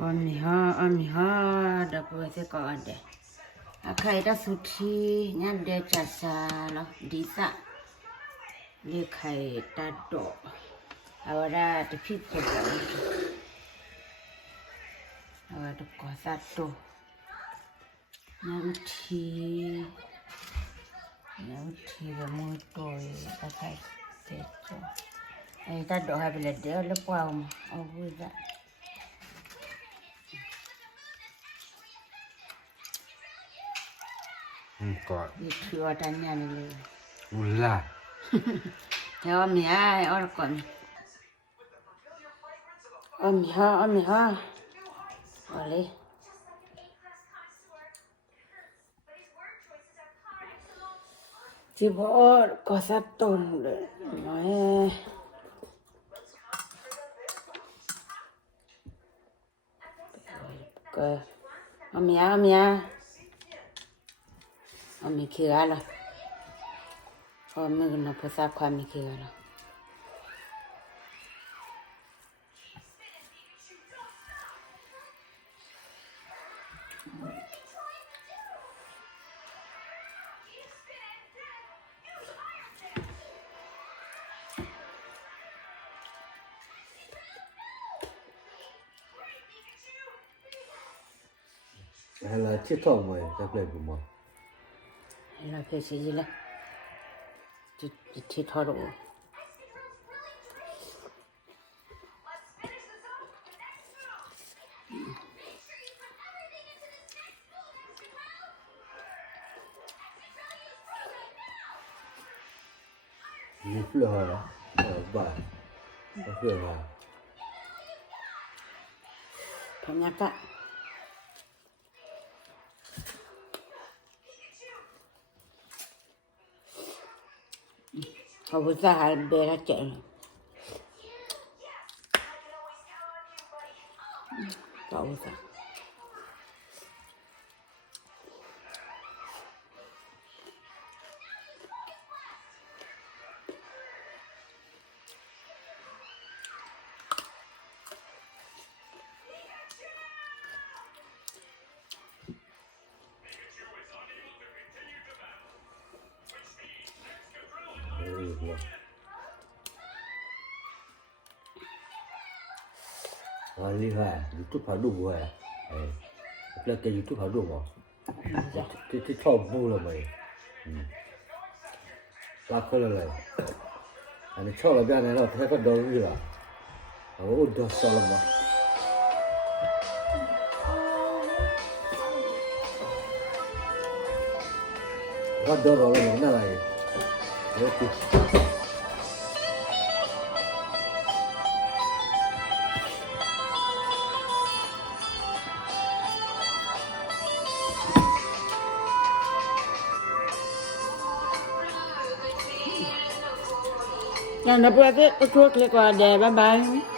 Amiha, dopo seconde. Akai da sushi, nyande chasala, disa. Le kai da do. Ahora te pizza. Ahora te cosa to. Nyamti da muito akai techo. Ai da do ha bele de le pau. Abuda. Có Itu adanya ni. Ula Ya mia, orang kon. Amiha. Oleh. Chỉ bỏ có sát tồn để nói cái amia ami kigala ami na pasa kwa ami kigala hay là chiếc thòng mày ra đây của mày là cái gì là chỉ thọ rồi như fleur đó bà fleur nào ternyata Kau bisa habis aja. Kau bisa. đi về YouTube phải đủ rồi là cái YouTube phải đủ mà cái thòng bu là mày ba khơi là anh cho là bên này nó thấy có đâu gì là đó sao mà có đâu rồi là những này Nah, dapat aku klik ada, bye bye.